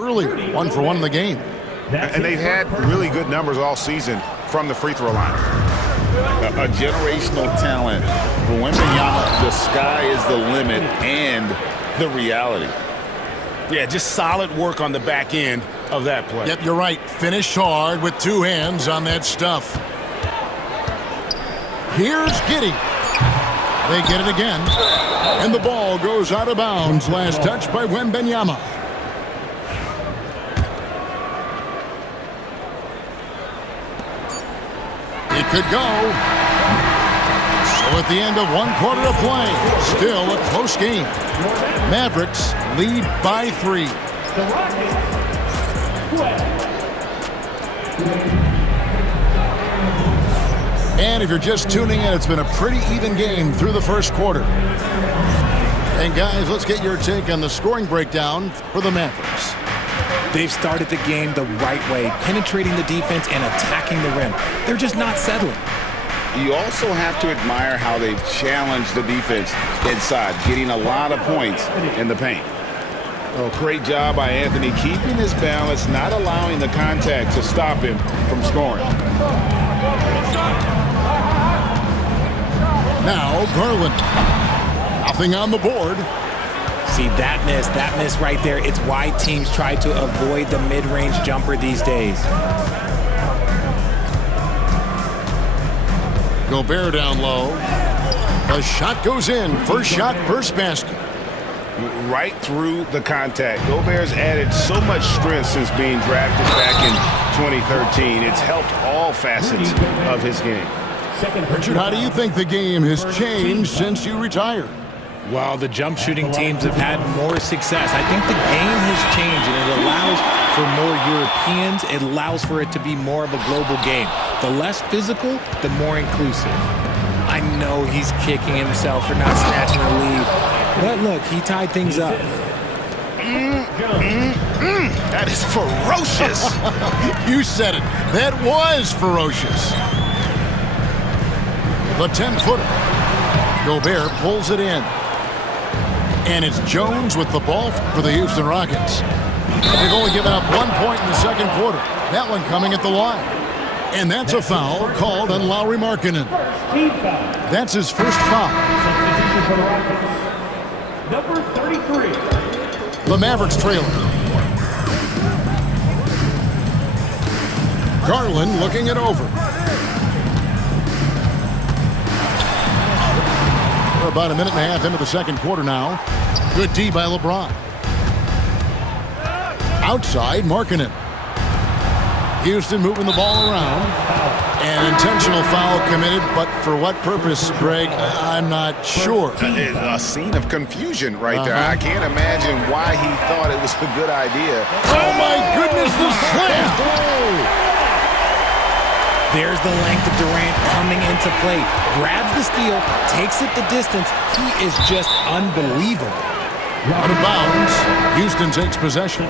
earlier, 1-for-1 in the game. And they've had really good numbers all season from the free throw line. A generational talent. For Wembanyama, the sky is the limit and the reality. Yeah, just solid work on the back end of that play. Yep, you're right. Finished hard with two hands on that stuff. Here's Giddey. They get it again. And the ball goes out of bounds. Last touch by Wembanyama. It could go. So at the end of 1 quarter of play, still a close game. Mavericks lead by 3. And if you're just tuning in, it's been a pretty even game through the first quarter. And guys, let's get your take on the scoring breakdown for the Mavericks. They've started the game the right way, penetrating the defense and attacking the rim. They're just not settling. You also have to admire how they've challenged the defense inside, getting a lot of points in the paint. Oh, great job by Anthony keeping his balance, not allowing the contact to stop him from scoring. Now Garland. Nothing on the board. See, that miss right there, it's why teams try to avoid the mid-range jumper these days. Gobert down low. The shot goes in. First shot, first basket. Right through the contact. Gobert's added so much strength since being drafted back in 2013. It's helped all facets of his game. Richard, how do you think the game has changed since you retired? While the jump shooting teams have had more success, I think the game has changed, and it allows for more Europeans. It allows for it to be more of a global game. The less physical, the more inclusive. I know he's kicking himself for not snatching the lead, but look, he tied things up. That is ferocious. You said it. That was ferocious. The 10-footer. Gobert pulls it in. And it's Jones with the ball for the Houston Rockets. They've only given up 1 point in the second quarter. That one coming at the line. And that's a foul called on Lauri Markkanen. That's his first foul. Number 33. The Mavericks trailing. Garland looking it over. We're about a minute and a half into the second quarter now. Good D by LeBron. Outside, Markkanen. Houston moving the ball around. An intentional foul committed, but for what purpose, Greg, I'm not sure. A scene of confusion right there. I can't imagine why he thought it was a good idea. Oh, my goodness, the slam! There's the length of Durant coming into play. Grabs the steal, takes it the distance. He is just unbelievable. Out of bounds. Houston takes possession.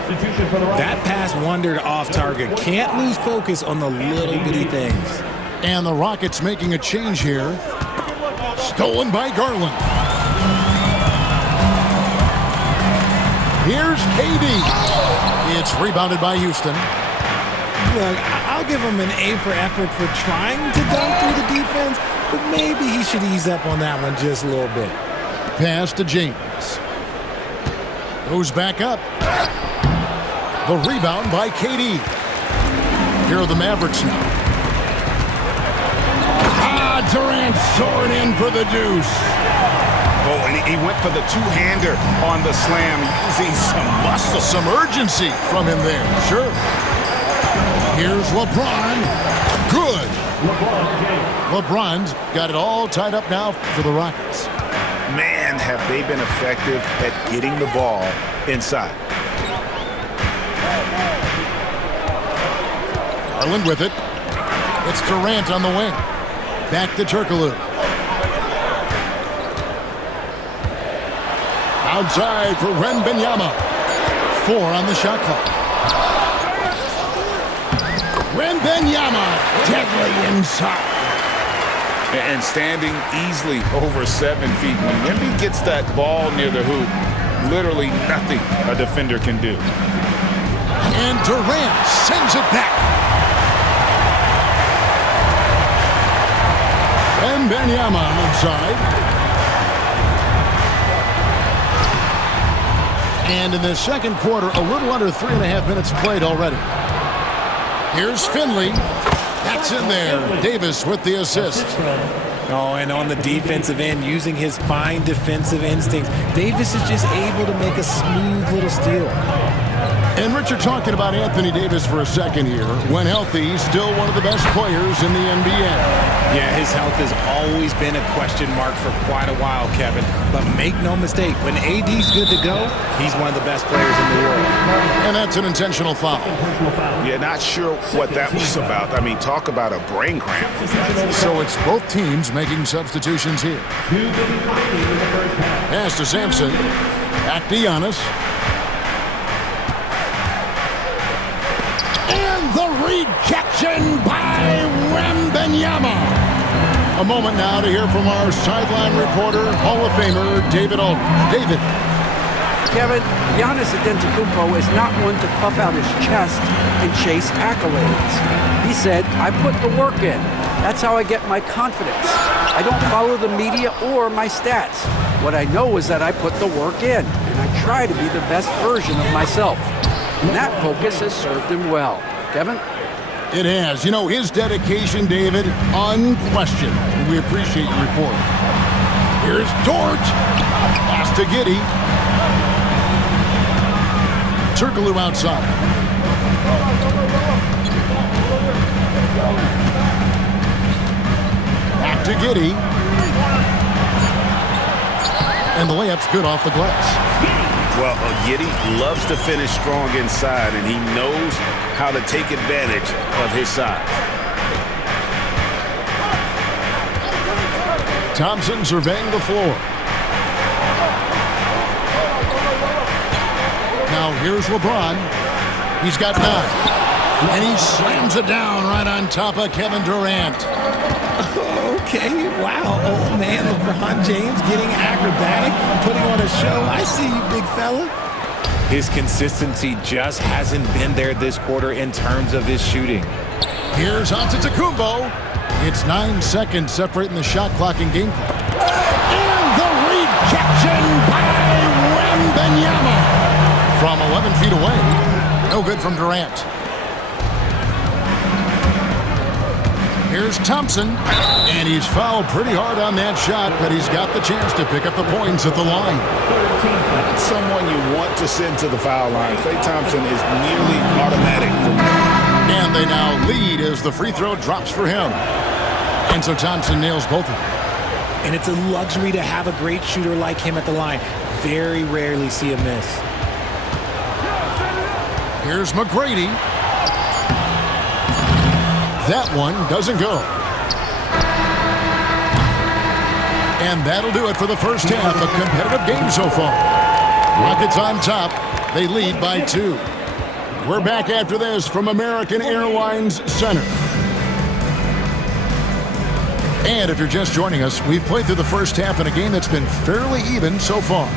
That pass wandered off target. Can't lose focus on the little bitty things. And the Rockets making a change here. Stolen by Garland. Here's KD. It's rebounded by Houston. Look, I'll give him an A for effort for trying to dunk through the defense, but maybe he should ease up on that one just a little bit. Pass to James. Goes back up. The rebound by KD. Here are the Mavericks now. Durant soaring in for the deuce. Oh, and he went for the two-hander on the slam, using some muscle. Some urgency from him there, sure. Here's LeBron. Good. LeBron's got it all tied up now for the Rockets. Man, have they been effective at getting the ball inside. Garland with it. It's Durant on the wing. Back to Turkoglu. Outside for Wembanyama. 4 on the shot clock. Wembanyama deadly inside. And standing easily over 7 feet. When Wemby gets that ball near the hoop, literally nothing a defender can do. Durant sends it back. Wembanyama outside. And in the second quarter, a little under 3.5 minutes played already. Here's Finley. That's in there. Davis with the assist. Oh, and on the defensive end, using his fine defensive instincts, Davis is just able to make a smooth little steal. And Richard, talking about Anthony Davis for a second here. When healthy, he's still one of the best players in the NBA. Yeah, his health has always been a question mark for quite a while, Kevin. But make no mistake, when AD's good to go, he's one of the best players in the world. And that's an intentional foul. Yeah, not sure what that was about. I mean, talk about a brain cramp. So it's both teams making substitutions here. Pass to Sampson. Back to Giannis. And the rejection by Wembanyama. A moment now to hear from our sideline reporter, Hall of Famer David Aldridge. David. Kevin, Giannis Antetokounmpo is not one to puff out his chest and chase accolades. He said, I put the work in. That's how I get my confidence. I don't follow the media or my stats. What I know is that I put the work in, and I try to be the best version of myself. And that focus has served him well. Kevin? It has. You know, his dedication, David, unquestioned. We appreciate your report. Here's Dort. Pass to Giddey. Turkoglu outside. Back to Giddey. And the layup's good off the glass. Well, Giddey loves to finish strong inside, and he knows how to take advantage of his size. Thompson surveying the floor. Now here's LeBron. He's got 9. And he slams it down right on top of Kevin Durant. Okay, wow. Oh, man, LeBron James getting acrobatic, putting on a show. I see you, big fella. His consistency just hasn't been there this quarter in terms of his shooting. Here's Antetokounmpo. It's 9 seconds separating the shot clock and game clock. And the rejection by Wembanyama. From 11 feet away. No good from Durant. Here's Thompson, and he's fouled pretty hard on that shot, but he's got the chance to pick up the points at the line. Not someone you want to send to the foul line. Klay Thompson is nearly automatic from there. And they now lead as the free throw drops for him. And so Thompson nails both of them. And it's a luxury to have a great shooter like him at the line. Very rarely see a miss. Here's McGrady. That one doesn't go. And that'll do it for the first half. A competitive game so far. Rockets on top. They lead by 2. We're back after this from American Airlines Center. And if you're just joining us, we've played through the first half in a game that's been fairly even so far.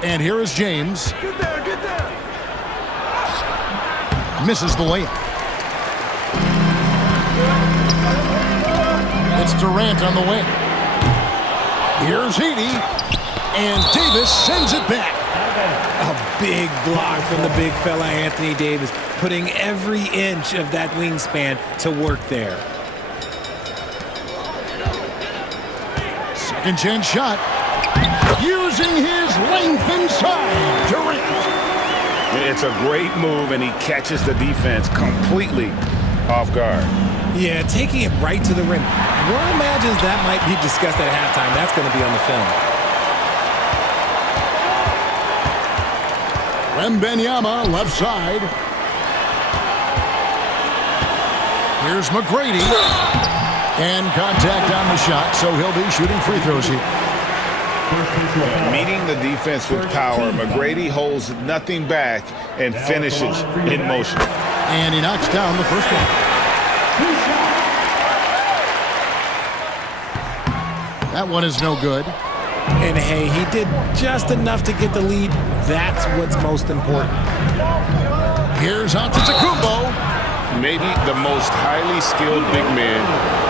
And here is James. Get there, get there. Misses the layup. It's Durant on the wing. Here's Heaney. And Davis sends it back. A big block from the big fella Anthony Davis, putting every inch of that wingspan to work there. Second chance shot. Using his length inside. Durant. It's a great move, and he catches the defense completely off guard. Yeah, taking it right to the rim. One imagines that might be discussed at halftime. That's going to be on the film. Wembanyama, left side. Here's McGrady. And contact on the shot, so he'll be shooting free throws here. Meeting the defense with power, McGrady holds nothing back and finishes in motion. And he knocks down the first one. That one is no good. And hey, he did just enough to get the lead. That's what's most important. Here's Antetokounmpo. Maybe the most highly skilled big man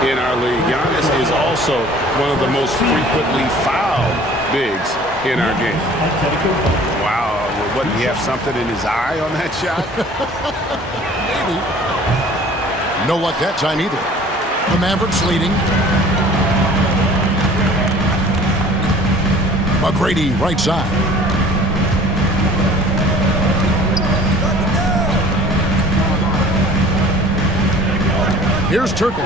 in our league. Giannis is also one of the most frequently fouled bigs in our game. Wow, what, did he have something in his eye on that shot? Maybe. No luck that time either. The Mavericks leading. McGrady, right side. Here's Turkle.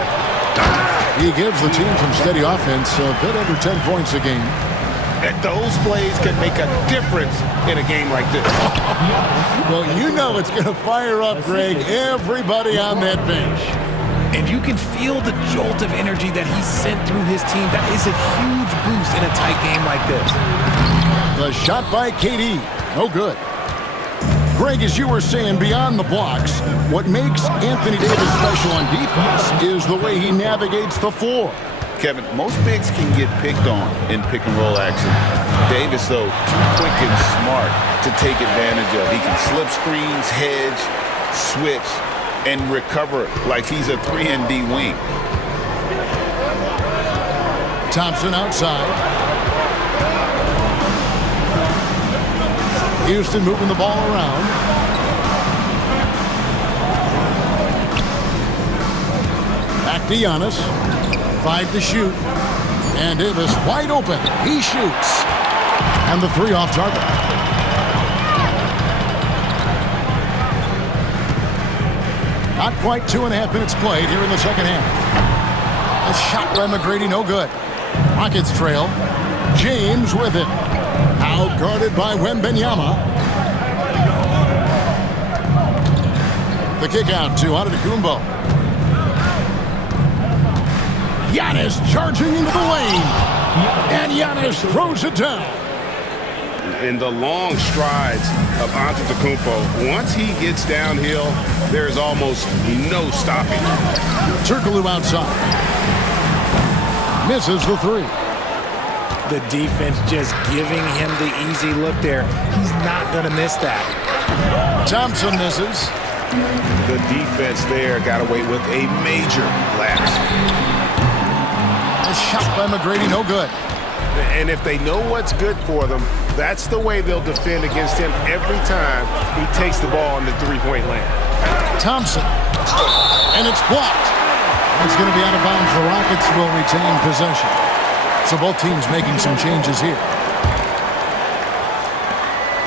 He gives the team some steady offense, a bit under 10 points a game. And those plays can make a difference in a game like this. Well, you know it's going to fire up, Greg, everybody on that bench. And you can feel the jolt of energy that he sent through his team. That is a huge boost in a tight game like this. The shot by KD, no good. Greg, as you were saying, beyond the blocks, what makes Anthony Davis special on defense is the way he navigates the floor. Kevin, most bigs can get picked on in pick-and-roll action. Davis, though, too quick and smart to take advantage of. He can slip screens, hedge, switch, and recover like he's a 3-and-D wing. Thompson outside. Houston moving the ball around. Back to Giannis. 5 to shoot. And Davis wide open. He shoots. And the 3 off target. Not quite 2.5 minutes played here in the second half. A shot by McGrady, no good. Rockets trail. James with it. Out guarded by Wembanyama. The kick out to Antetokounmpo. Giannis charging into the lane. And Giannis throws it down. In the long strides of Antetokounmpo, once he gets downhill, there is almost no stopping. Turkoglu outside. Misses the 3. The defense just giving him the easy look there. He's not going to miss that. Thompson misses. The defense there got away with a major lapse. A shot by McGrady, no good. And if they know what's good for them, that's the way they'll defend against him every time he takes the ball in the three-point lane. Thompson. And it's blocked. It's going to be out of bounds. The Rockets will retain possession. So both teams making some changes here.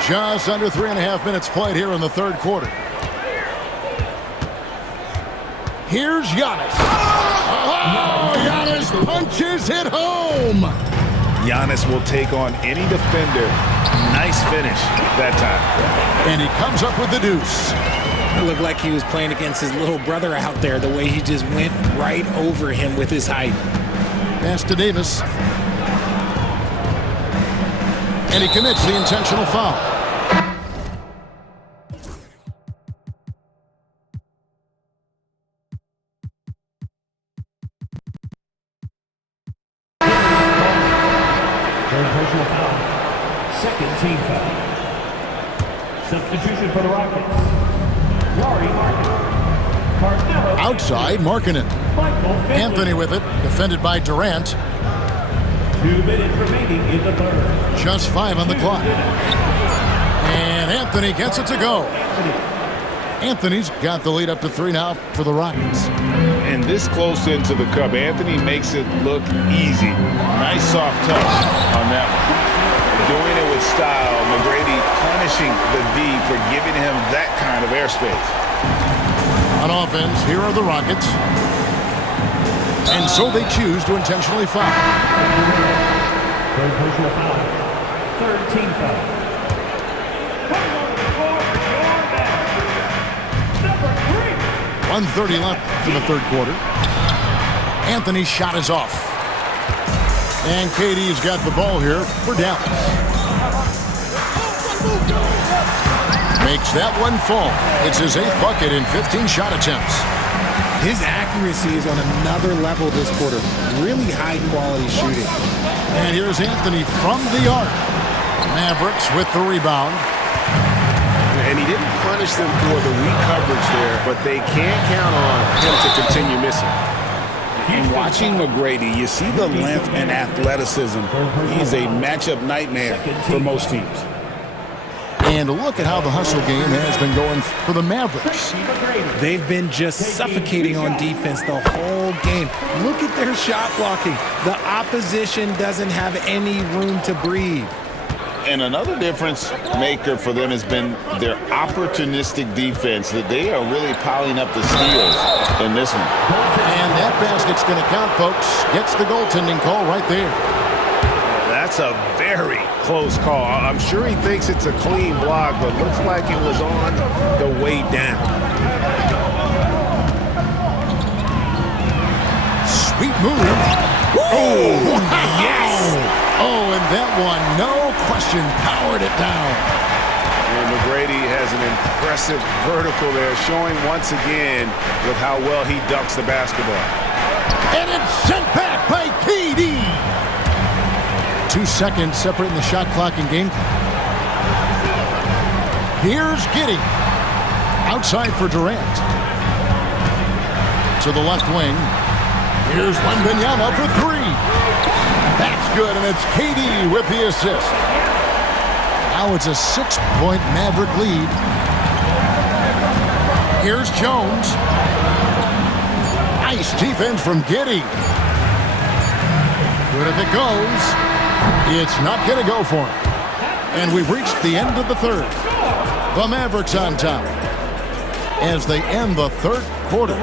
Just under 3.5 minutes played here in the third quarter. Here's Giannis. Oh, Giannis punches it home. Giannis will take on any defender. Nice finish that time. And he comes up with the deuce. It looked like he was playing against his little brother out there, the way he just went right over him with his height. Pass to Davis. And he commits the intentional foul. Personal foul. Second team foul. Substitution for the Rockets. Larry Markkinen. Carmelo. Outside, Markkinen. Anthony with it, defended by Durant. 2 minutes remaining in the third. Just 5 on the clock. And Anthony gets it to go. Anthony's got the lead up to 3 now for the Rockets. And this close into the cup, Anthony makes it look easy. Nice soft touch on that one. Doing it with style. McGrady punishing the D for giving him that kind of airspace. On offense, here are the Rockets. And so they choose to intentionally foul. Third personal foul. Third team foul. Number 3. 1:30 left in the third quarter. Anthony's shot is off. And KD's got the ball here for Dallas. Makes that one fall. It's his 8th bucket in 15 shot attempts. His accuracy is on another level this quarter. Really high-quality shooting. And here's Anthony from the arc. Mavericks with the rebound. And he didn't punish them for the weak coverage there, but they can't count on him to continue missing. And watching McGrady, you see the length and athleticism. He's a matchup nightmare for most teams. And look at how the hustle game has been going for the Mavericks. They've been just suffocating on defense the whole game. Look at their shot blocking. The opposition doesn't have any room to breathe. And another difference maker for them has been their opportunistic defense, that they are really piling up the steals in this one. And that basket's going to count, folks. Gets the goaltending call right there. That's a very close call. I'm sure he thinks it's a clean block, but looks like it was on the way down. Sweet move. Oh, yes! Oh, and that one, no question, powered it down. And McGrady has an impressive vertical there, showing once again with how well he dunks the basketball. And it's sent back by KD. 2 seconds separating the shot clock and game clock. Here's Giddey. Outside for Durant. To the left wing. Here's Wembanyama for three. That's good, and it's KD with the assist. Now it's a 6-point Maverick lead. Here's Jones. Nice defense from Giddey. Good if it goes. It's not going to go for him. And we've reached the end of the third. The Mavericks on top as they end the third quarter.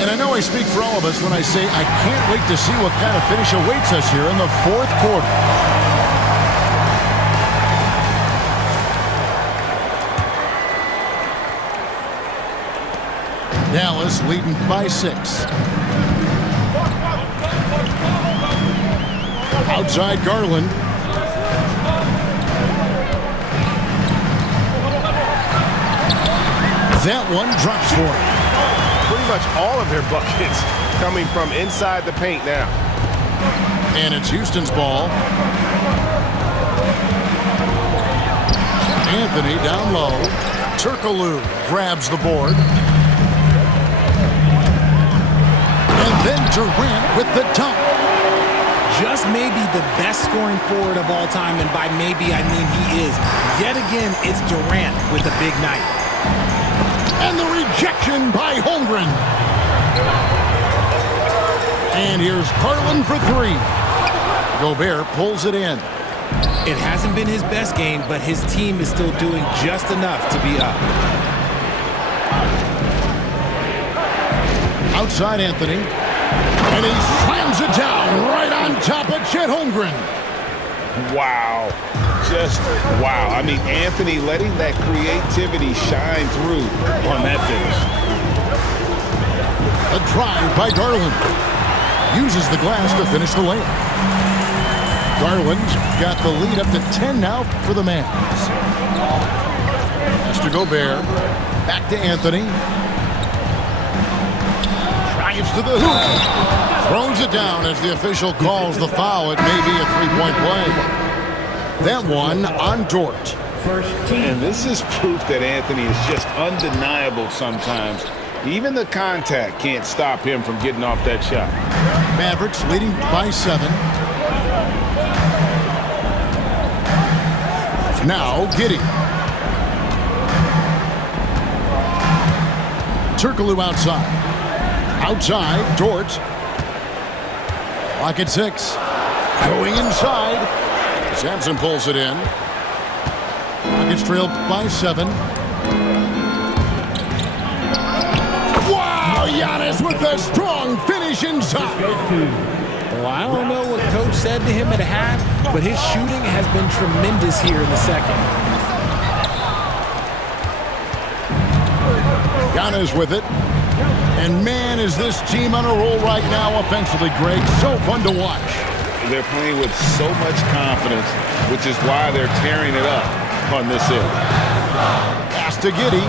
And I know I speak for all of us when I say I can't wait to see what kind of finish awaits us here in the fourth quarter. Dallas leading by 6. Outside Garland. That one drops for him. Pretty much all of their buckets coming from inside the paint now. And it's Houston's ball. Anthony down low. Turkoglu grabs the board. And then Durant with the dunk. Just maybe the best scoring forward of all time, and by maybe I mean he is. Yet again, it's Durant with a big night. And the rejection by Holmgren. And here's Garland for three. Gobert pulls it in. It hasn't been his best game, but his team is still doing just enough to be up. Outside Anthony. And he slams it down right on top of Chet Holmgren. Wow. Just wow. I mean, Anthony letting that creativity shine through on that finish. A drive by Garland. Uses the glass to finish the layup. Garland's got the lead up to 10 now for the Mavs. Pass to Gobert. Back to Anthony. Drives to the hoop. Throws it down as the official calls the foul. It may be a three-point play. That one on Dort. And this is proof that Anthony is just undeniable sometimes. Even the contact can't stop him from getting off that shot. Mavericks leading by 7. Now Giddey. Turkoglu outside. Outside, Dort. Clock at 6. Going inside. Sampson pulls it in. Rockets trailed by 7. Wow, Giannis with a strong finish inside. Well, I don't know what Coach said to him at half, but his shooting has been tremendous here in the second. Giannis with it. And man, is this team on a roll right now offensively, Greg. So fun to watch. They're playing with so much confidence, which is why they're tearing it up on this end. Pass to Giddey.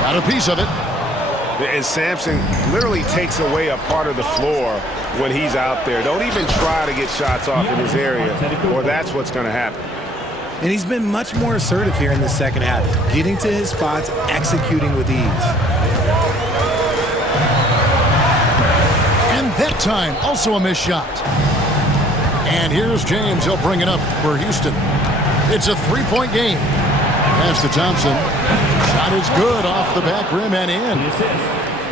Got a piece of it. And Sampson literally takes away a part of the floor when he's out there. Don't even try to get shots off in his area, or that's what's going to happen. And he's been much more assertive here in the second half, getting to his spots, executing with ease. And that time, also a missed shot. And here's James. He'll bring it up for Houston. It's a three-point game. Pass to Thompson. Shot is good off the back rim and in.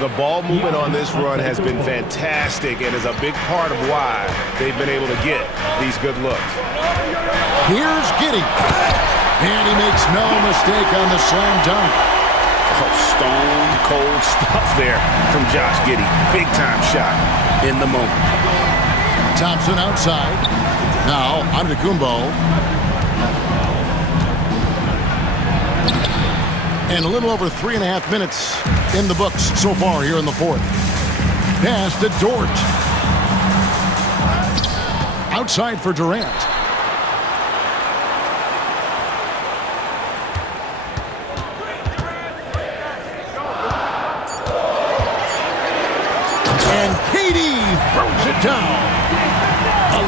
The ball movement on this run has been fantastic and is a big part of why they've been able to get these good looks. Here's Giddey. And he makes no mistake on the slam dunk. Oh, stone cold stuff there from Josh Giddey. Big time shot in the moment. Thompson outside. Now Antetokounmpo. And a little over 3.5 minutes in the books so far here in the fourth. Pass to Dort. Outside for Durant. And KD throws it down.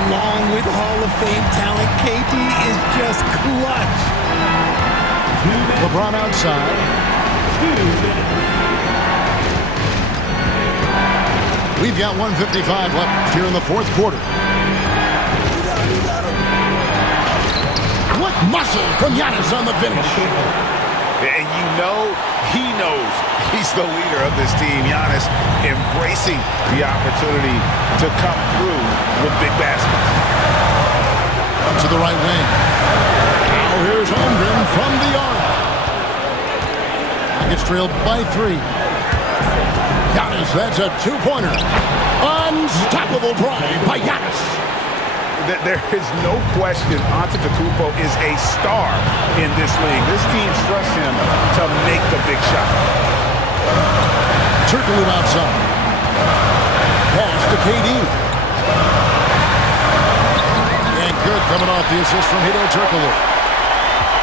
Along with Hall of Fame talent, KD is just clutch. LeBron outside. We've got 1:55 left here in the fourth quarter. What muscle from Giannis on the finish. And you know he knows he's the leader of this team. Giannis embracing the opportunity to come through with big baskets. To the right wing. Now here's Holmgren from the arc. Gets trailed by 3. Giannis, that's a two-pointer. Unstoppable drive by Giannis. There is no question Antetokounmpo is a star in this league. This team trusts him to make the big shot. Turkoglu outside. Pass to KD. And good coming off the assist from Hedo Turkoglu.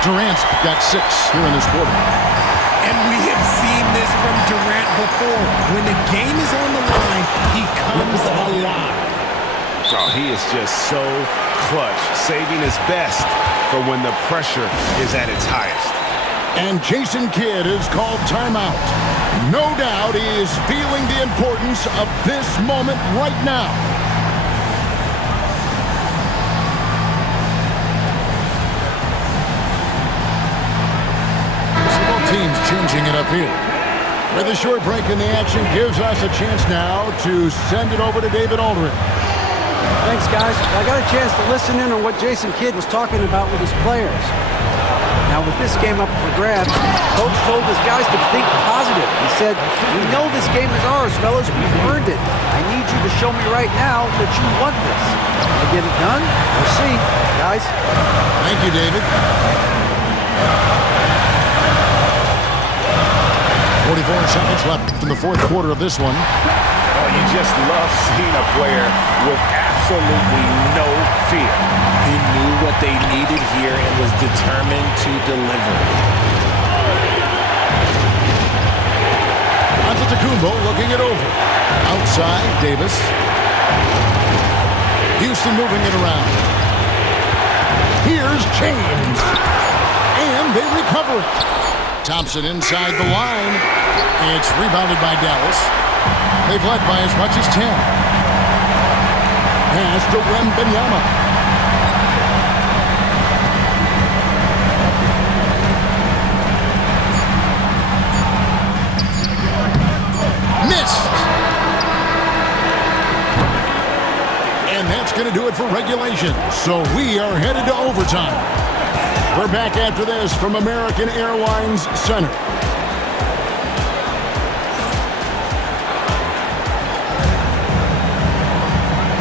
Durant's got 6 here in this quarter. And we have seen this from Durant before. When the game is on the line, he comes alive. Oh, he is just so clutch, saving his best for when the pressure is at its highest. And Jason Kidd is called timeout. No doubt he is feeling the importance of this moment right now. Teams changing it up here. With a short break in the action gives us a chance now to send it over to David Aldridge. Thanks, guys. I got a chance to listen in on what Jason Kidd was talking about with his players. Now, with this game up for grabs, Coach told his guys to think positive. He said, "We know this game is ours, fellas. We've earned it. I need you to show me right now that you want this." Can I get it done? We'll see, guys. Thank you, David. 44 seconds left in the fourth quarter of this one. Oh, you just love seeing a player with absolutely no fear. He knew what they needed here and was determined to deliver. Antetokounmpo looking it over. Outside, Davis. Houston moving it around. Here's James. And they recover it. Thompson inside the line. It's rebounded by Dallas. They've led by as much as 10. Pass to Wembanyama. Missed. And that's going to do it for regulation. So we are headed to overtime. We're back after this from American Airlines Center.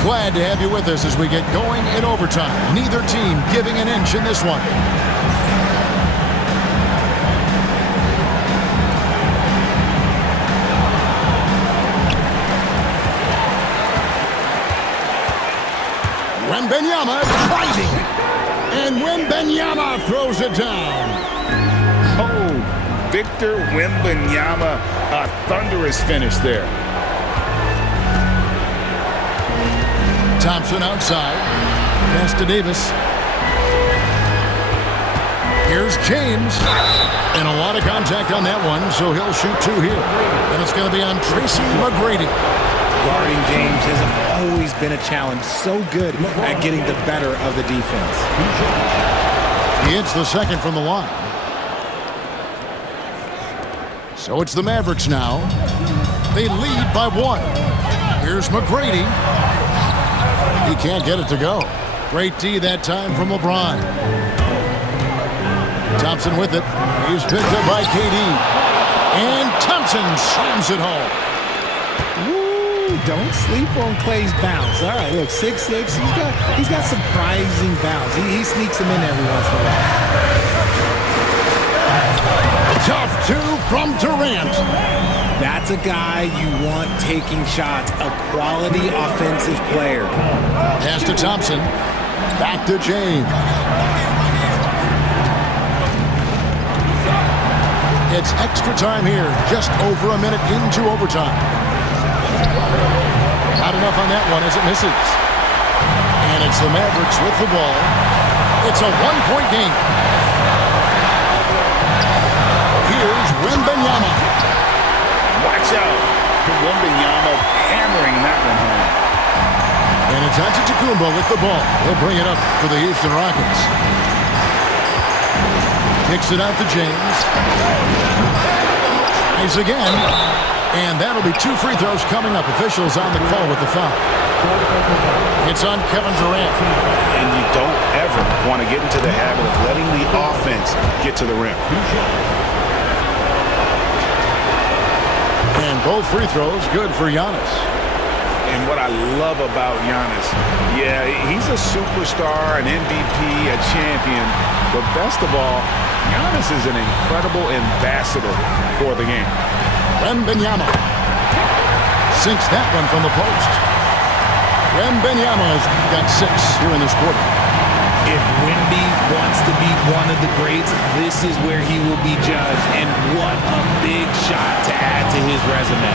Glad to have you with us as we get going in overtime. Neither team giving an inch in this one. Wembanyama driving. And Wembanyama throws it down. Oh, Victor Wembanyama, a thunderous finish there. Thompson outside. Pass to Davis. Here's James. And a lot of contact on that one, so he'll shoot two here. And it's going to be on Tracy McGrady. Guarding James has always been a challenge. So good at getting the better of the defense. He hits the second from the line. So it's the Mavericks now. They lead by one. Here's McGrady. He can't get it to go. Great D that time from LeBron. Thompson with it. He's picked up by KD. And Thompson slams it home. Woo, don't sleep on Clay's bounce. All right, look, 6'6". He's got surprising bounce. He sneaks them in every once in a while. Tough two from Durant. That's a guy you want taking shots, a quality offensive player. Pass to Thompson. Back to James. It's extra time here, just over a minute into overtime. Not enough on that one as it misses. And it's the Mavericks with the ball. It's a one-point game. Here's Wembanyama. Watch out. Wembanyama hammering that one home. And it's Antetokounmpo with the ball. He'll bring it up for the Houston Rockets. Kicks it out to James. Tries again. And that'll be two free throws coming up. Officials on the call with the foul. It's on Kevin Durant. And you don't ever want to get into the habit of letting the offense get to the rim. And both free throws good for Giannis. And what I love about Giannis, yeah, he's a superstar, an MVP, a champion. But best of all, Giannis is an incredible ambassador for the game. Wembanyama sinks that one from the post. Wembanyama's got 6 here in this quarter. If Wemby wants to be one of the greats, this is where he will be judged. And what a big shot to add to his resume.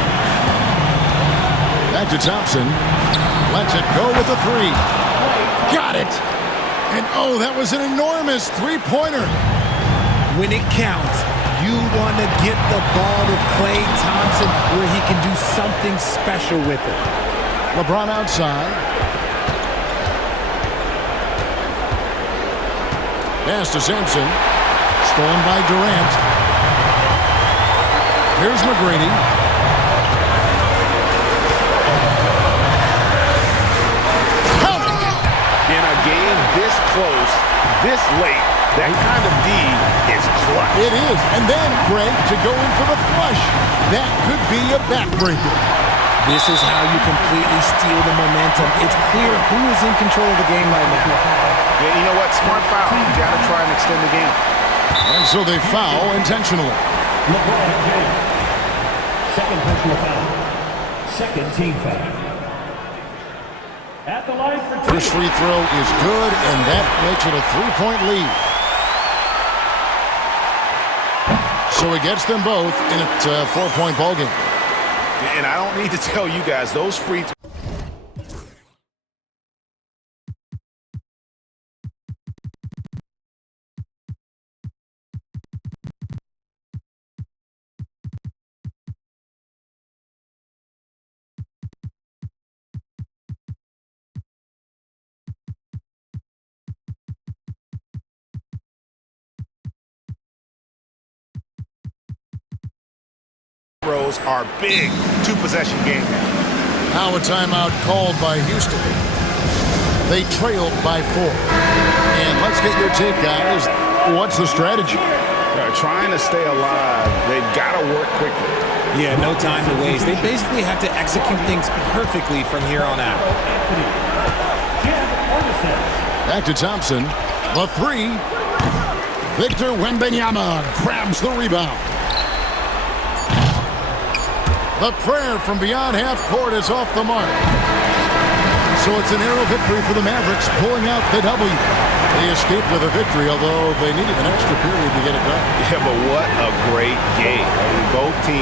Back to Thompson. Lets it go with a 3. Got it. And oh, that was an enormous three-pointer. When it counts, you want to get the ball to Klay Thompson where he can do something special with it. LeBron outside. Pass to Sampson. Stolen by Durant. Here's McGrady. In a game this close, this late, that kind of D is clutch. It is. And then, Greg, to go in for the flush. That could be a backbreaker. This is how you completely steal the momentum. It's clear who is in control of the game right now. Yeah, you know what? Smart foul. You got to try and extend the game. And so they foul intentionally. LeBron James. Second personal foul. Second team foul. At the line for two. First free throw is good, and that makes it a 3-point lead. So he gets them both in a 4-point ballgame. And I don't need to tell you guys, those free throws. Are big two-possession game now. Now a timeout called by Houston. They trailed by 4. And let's get your take, guys. What's the strategy? They're trying to stay alive. They've got to work quickly. Yeah, no time to waste. They basically have to execute things perfectly from here on out. Back to Thompson. The 3. Victor Wembanyama grabs the rebound. The prayer from beyond half court is off the mark. So it's an narrow victory for the Mavericks, pulling out the W. They escaped with a victory, although they needed an extra period to get it done. Yeah, but what a great game. I mean, both teams